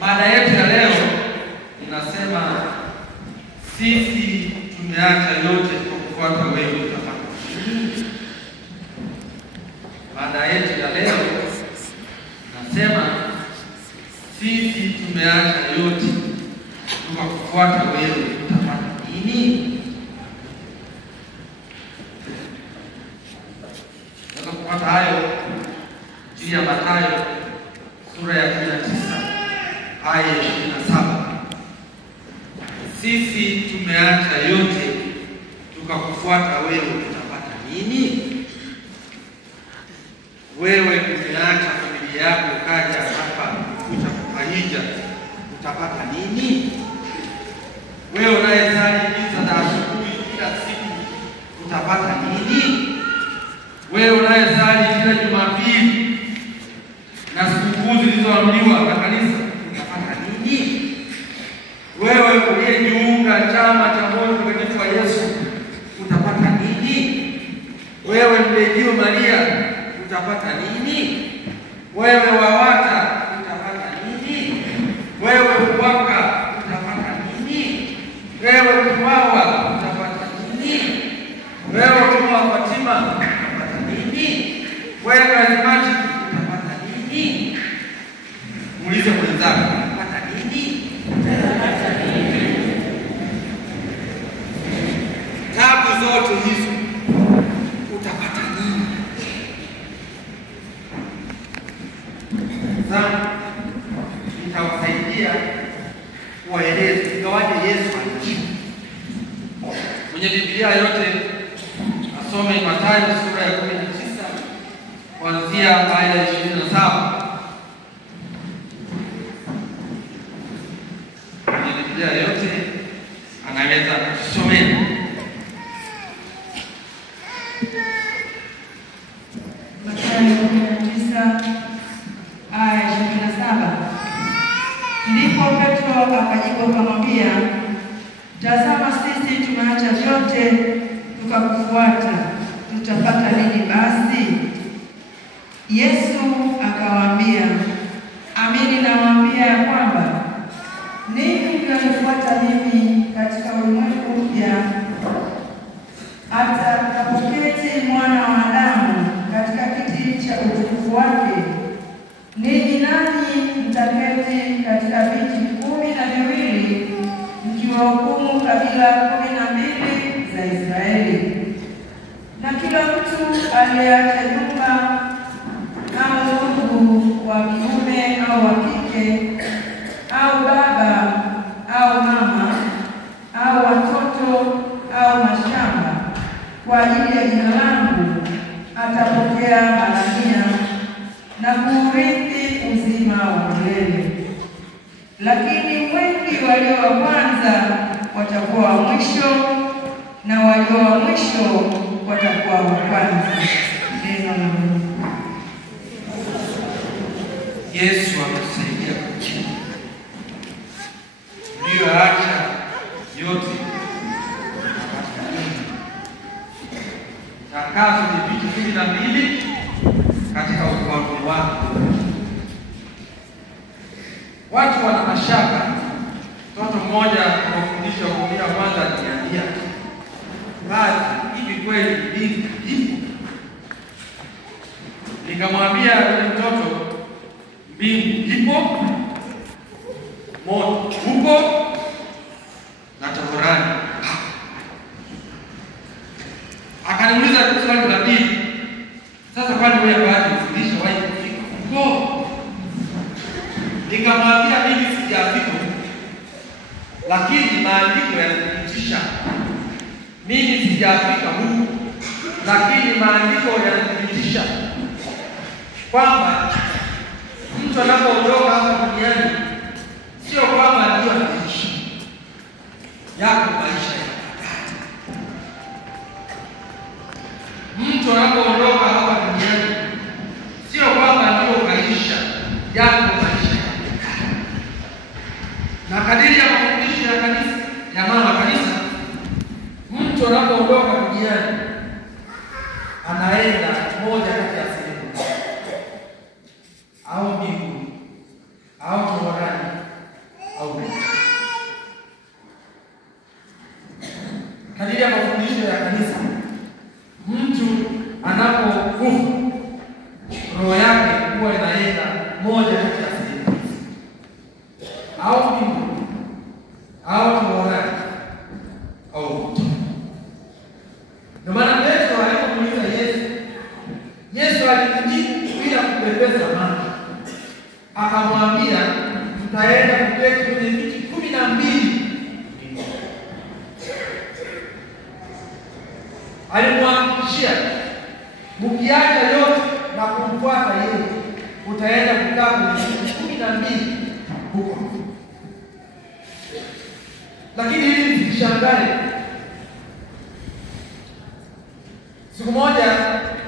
Mada yetu ya leo inasema sisi tumeacha yote kwa kufuata wewe utafanya nini? Mada yetu ya leo inasema sisi tumeacha yote kwa kufuata wewe utafanya nini? Nataka kupata hayo juu ya Mathayo sura ya 19 aya 27. Sisi tumeacha yote tukakufuata wewe utapata nini? Wewe umeacha familia yako ukaja hapa kuja hija utapata nini? Wewe unayesali misa za asubuhi kila siku utapata nini? Wewe unayesali kila Jumapili na sikukuu zilizoamriwa na kanisa utapata nini? Wewe uliyejiunga chama cha moyo mtakatifu wa Yesu utapata nini? Wewe mlejio Maria utapata nini? Wewe wawata utapata nini? Wewe uwaka utapata nini? Wewe kuwawa utapata nini? Wewe kwa Fatima utapata nini? Wewe kazimaji utapata nini? Muulize mwenzako utapata nini? Tabu zote hizo utapata nini? Sasa nitawasaidia kuwaeleza ingawaje Yesu alijibu. Mwenye Biblia yote asome Mathayo sura ya 19 kuanzia aya ya 27. Mwenye Biblia yote anaweza kusomea. Mathayo 19 aya 27. Ndipo Petro akajibu akamwambia, tazama sisi tumeacha vyote tukakufuata, tutapata nini basi? Yesu akawaambia, amini nawaambia ya kwamba ninyi mkionifuata mimi katika ulimwengu mpya, atakapoketi Mwana wa Adamu katika kiti cha utukufu wake, ninyi nanyi mtaketi katika viti 12 mkiwahukumu kabila 12 za Israeli. Na kila mtu aliyeacha nyumba au ndugu wa kiume au wa kike au baba au mama au watoto au mashamba kwa ajili ya jina langu atapokea mara 100 na kuurithi uzima wa milele. Lakini wengi walio wa kwanza watakuwa wa mwisho, na walio wa mwisho watakuwa wa kwanza. Neno la Mungu. Yesu ametusaidia kujibu. Ndio acha yote. Takazo ni vitu 12 katika ufalme wake. Watu wana mashaka. Mtoto mmoja kumfundisha kulia kwanza aliambia, basi hivi kweli mbingu ipo? Nikamwambia yule mtoto, mbingu ipo, moto upo na Taurani. Akaniuliza swali la pili, sasa kwani wewe baada kufundisha wapi kufika huko? Nikamwambia mimi sijafika, lakini maandiko yanathibitisha. Mimi sijafika huko, lakini maandiko yanathibitisha kwamba mtu anapoondoka hapa duniani sio kwamba ndio anaishi yako maisha ya baadaye. Mtu anapoondoka hapa duniani sio kwamba ndio maisha yako maisha ya baadaye. Na kadiri ya mafundisho ya kanisa ya mama kanisa, mtu anapoondoka duniani anaenda moja kati ya sehemu au mbinguni au Taurani aliwaambia mtaenda kuketi kwenye viti 12. Alimwahakikishia ukiacha yote na kumfuata yeye utaenda kukaa kwenye viti 12 huko. Lakini hili msishangae. Siku moja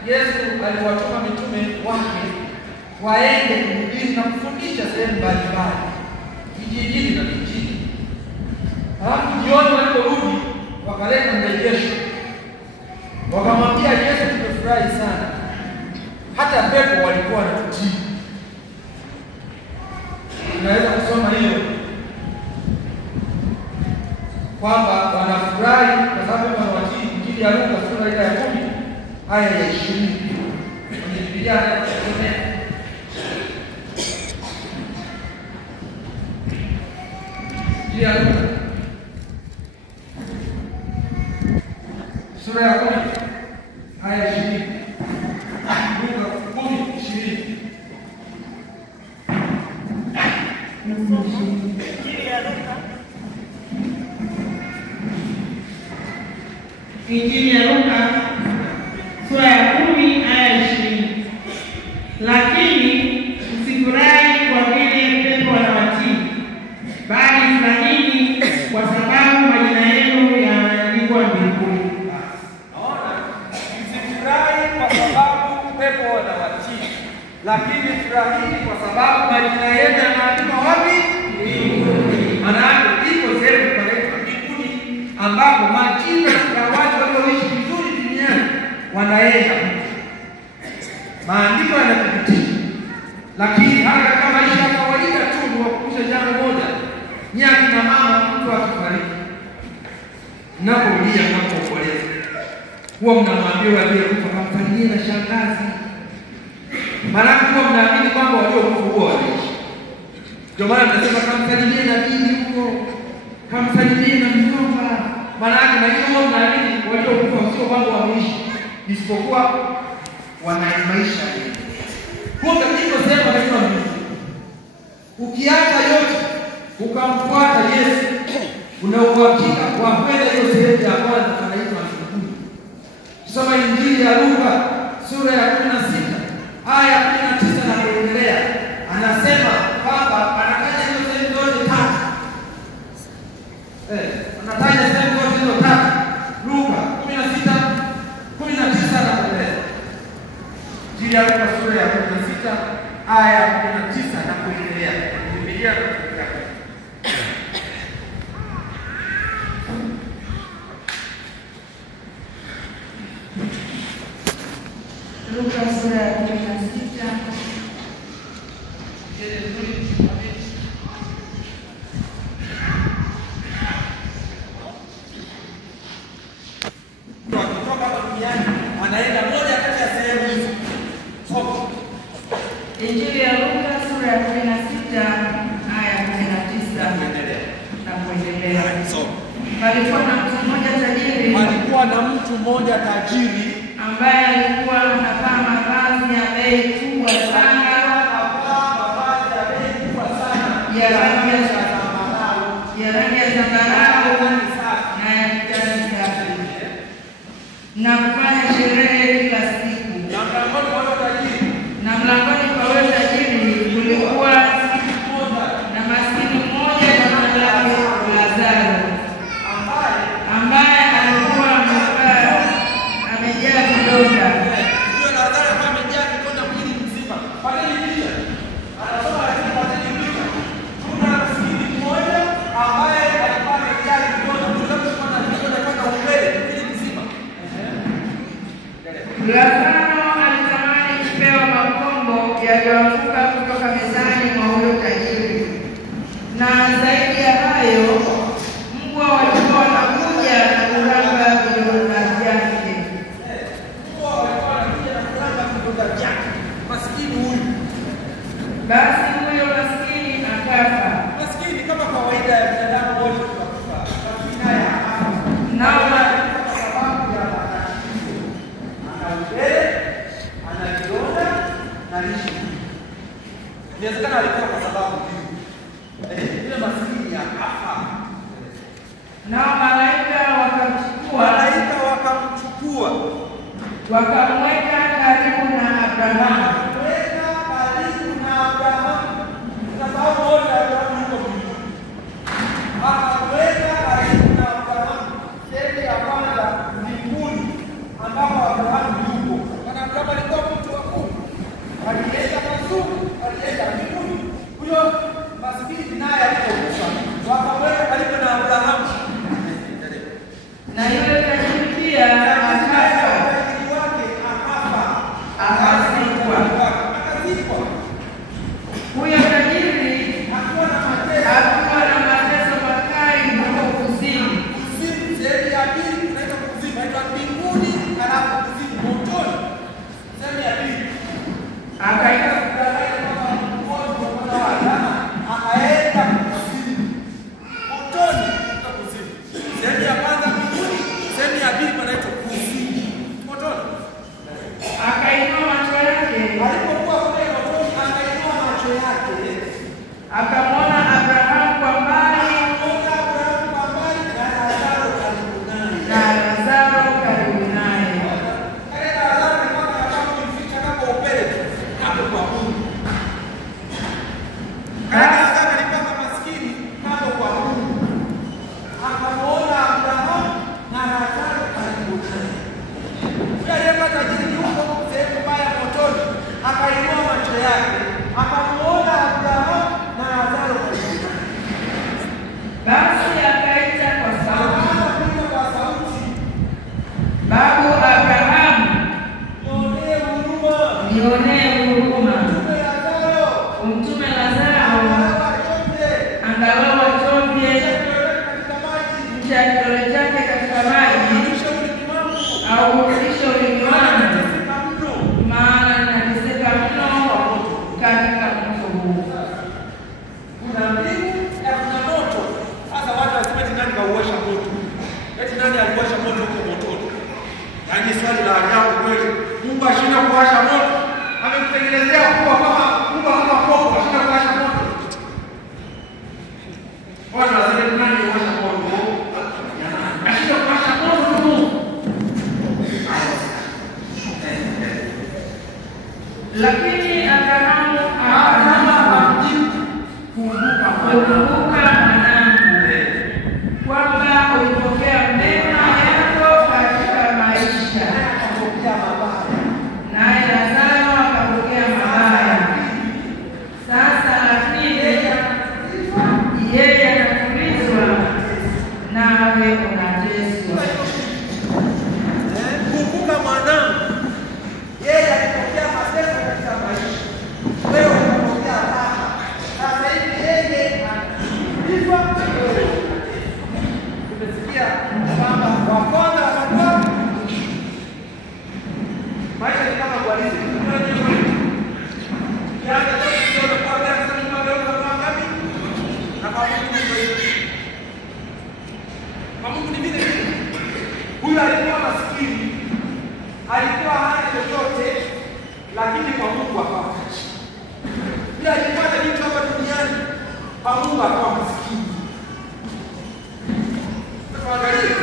Yesu aliwatuma mitume wake waende kuhubiri na kufundisha sehemu mbalimbali, vijijini na vijijini. Halafu jioni waliporudi wakaleta mrejesho. Wakamwambia Yesu, tumefurahi sana, hata pepo walikuwa wanatutii. Tunaweza kusoma hiyo kwamba wanafurahi kwa sababu wanawatii. Injili ya Luka sura ile ya 10 aya ya 20. Kwenye Biblia tunasoma Injili ya Luka sura ya 10 aya ya 20. Luka 10:20. Injili ya Luka sura ya 10 aya 20. Lakini msifurahi kwa vile pepo wanawatii, bali furahini kwa sababu majina yenu yameandikwa mbinguni. Naona msifurahi kwa sababu pepo wanawatii, lakini furahini kwa sababu majina yenu yameandikwa wapi? Mbinguni. Maana iko sehemu panaitwa mbinguni ambapo majina ya watu walioishi vizuri duniani wanaenda. Maandiko yanathibitisha. Lakini hata kama maisha ya kawaida tu ni wakumbusha jambo moja. Ni akina mama mtu akifariki, mnapolia mnapoomboleza, huwa mnamwambia waliokufa kamsalimie na shangazi. Maana huwa mnaamini kwamba waliokufa huwa wanaishi. Ndio maana mnasema kamsalimie na bibi huko, kamsalimie na mjomba. Maana na hiyo mnaamini waliokufa sio kwamba wameishi, isipokuwa wana maisha yao. Kwa katika sema katika Mungu, ukiacha yote ukamfuata Yesu, una uhakika wa kwenda hiyo sehemu ya kwanza anaitwa mbinguni. Soma Injili ya Luka sura ya 16 aya 19 na kuendelea. Anasema kwamba anataja hizo sehemu zote tatu. Anataja sehemu zote hizo tatu. Luka 16, 19 na kuendelea. Injili ya Luka sura ya 16 aya 19 na kuendelea. Biblia inatuambia Luka sura ya 16 kutoka duniani anaenda moja kati ya sehemu hizo. Injili ya Luka sura ya 16 aya 19 na kuendelea. Palikuwa na mtu mmoja tajiri ambaye alikuwa anavaa mavazi ya bei kubwa sana ya rangi ya zambarau na ya kijani safi, na kufanya sherehe kila siku. Na mlangoni pa huyo tajiri kulikuwa na maskini mmoja jina lake Lazaro, ambaye alikuwa amejaa vidonda. Lazaro alitamani wakamweka karibu na Abrahamu. Na yule tajiri pia akazikwa. Huyo tajiri hakuwa na mateso makali huko kuzimu. Akamwona Abrahamu kwa mbali na Lazaro karibu naye. Basi akaita kwa sauti, Babu Abrahamu, nionee huruma, umtume Lazaro angalau achovye ncha ya kidole chake katika maji, au urudishe ulimi wangu, maana ninateseka mno katika mto huu. Kuna mbingu na kuna moto. Sasa watu wasema eti nani kauwasha moto? Eti nani aliwasha moto huko motoni? Yaani swali la ajabu kweli. Mungu ashinda kuwasha moto. Amekutengenezea kuwa kama Mungu kama popo ashinda kuwasha moto. Watu wasema nani aliwasha moto? Ashinda kuwasha moto tu. Lakini Abrahamu kumbuka mwanangu, kwamba ulipokea mema yako katika maisha, naye Lazaro akapokea mabaya. Sasa lakini yeye anatulizwa, nawe unateswa. Kumbuka mwanangu, yeye alipokea mateso katika maisha. Wewe unapokea raha. Sasa hivi yeye analipa wewe. Tumesikia kwamba wa kwanza watakuwa maisha ni kama gwaride. Yaani ndio kwa sababu sasa ni mambo ya ngapi? Na kwa Mungu ni hivi. Kwa Mungu ni vile vile. Huyu alikuwa maskini. Alikuwa hana chochote, lakini kwa Mungu akawa tajiri. Bila alipata vitu hapa duniani, kwa Mungu akawa maskini. Sasa angalia,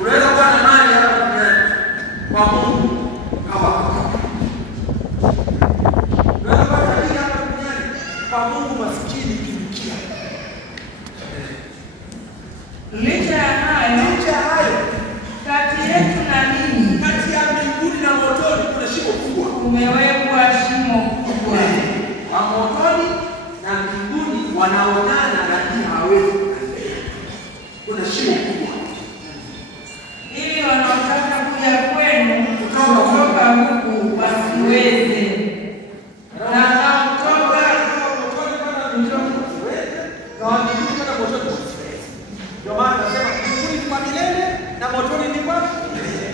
unaweza kuwa na mali hapa duniani, kwa Mungu akawa maskini. Unaweza kuwa tajiri hapa duniani, kwa Mungu maskini kinukia. Licha ya hayo, kati yetu na ninyi, kati ya mbinguni na motoni kuna shimo kubwa. Kumewekwa shimo kubwa. Wa motoni na mbinguni wanaonana lakini hawawezi kukanyaga. Kuna shimo kubwa. Ili wanaotaka kuja kwenu kutoka huku wasiweze. Na wanaotoka motoni kwenda mbinguni wasiweze. Na wa mbinguni kwenda motoni wasiweze. Ndio maana nasema mbinguni ni kwa milele na motoni ni kwa milele.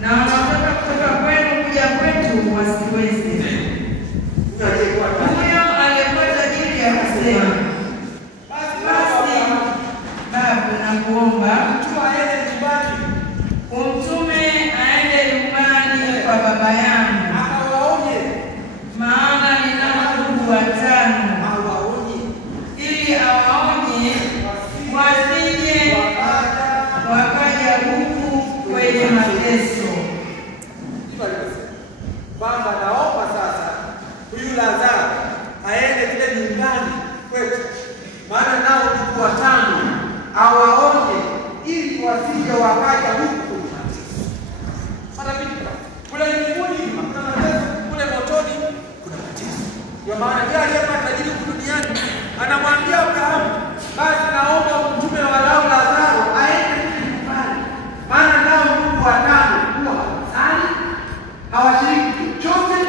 Na wanaotaka kutoka kwenu kuja kwetu wasiweze. Huyo aliyekuwa tajiri aende kile nyumbani kwetu, maana nao ndugu watano, awaonye ili wasije wakaja huku hata vipi kule mbinguni kuna mateso, kule motoni kuna mateso. Kwa maana yeye aliyekuwa tajiri huku duniani anamwambia Abrahamu, basi naomba mtume wa Lazaro aende kule nyumbani, maana nao ndugu watano kuwa hawasali, hawashiriki chochote,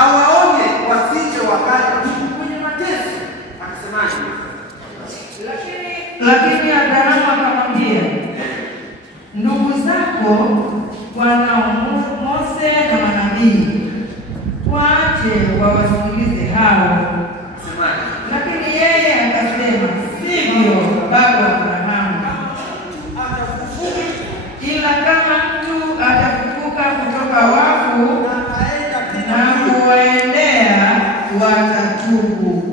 awaonye wasije wakaja huku kwenye mateso. Akasemaje? Lakini Abrahamu akamwambia, ndugu zako wanao Mose na manabii, waache wawasikilize hao. Lakini yeye akasema, sivyo baba Abrahamu, ila kama mtu atafufuka kutoka wafu na kuwaendea watatubu.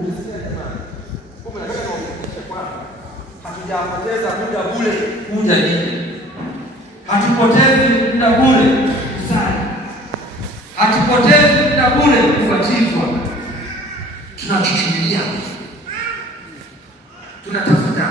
Hatujapoteza muda bure kuja hivi. Hatupotezi muda bure kusali. Hatupotezi muda bure kubatizwa. Tunachuchulia. Tunatafuta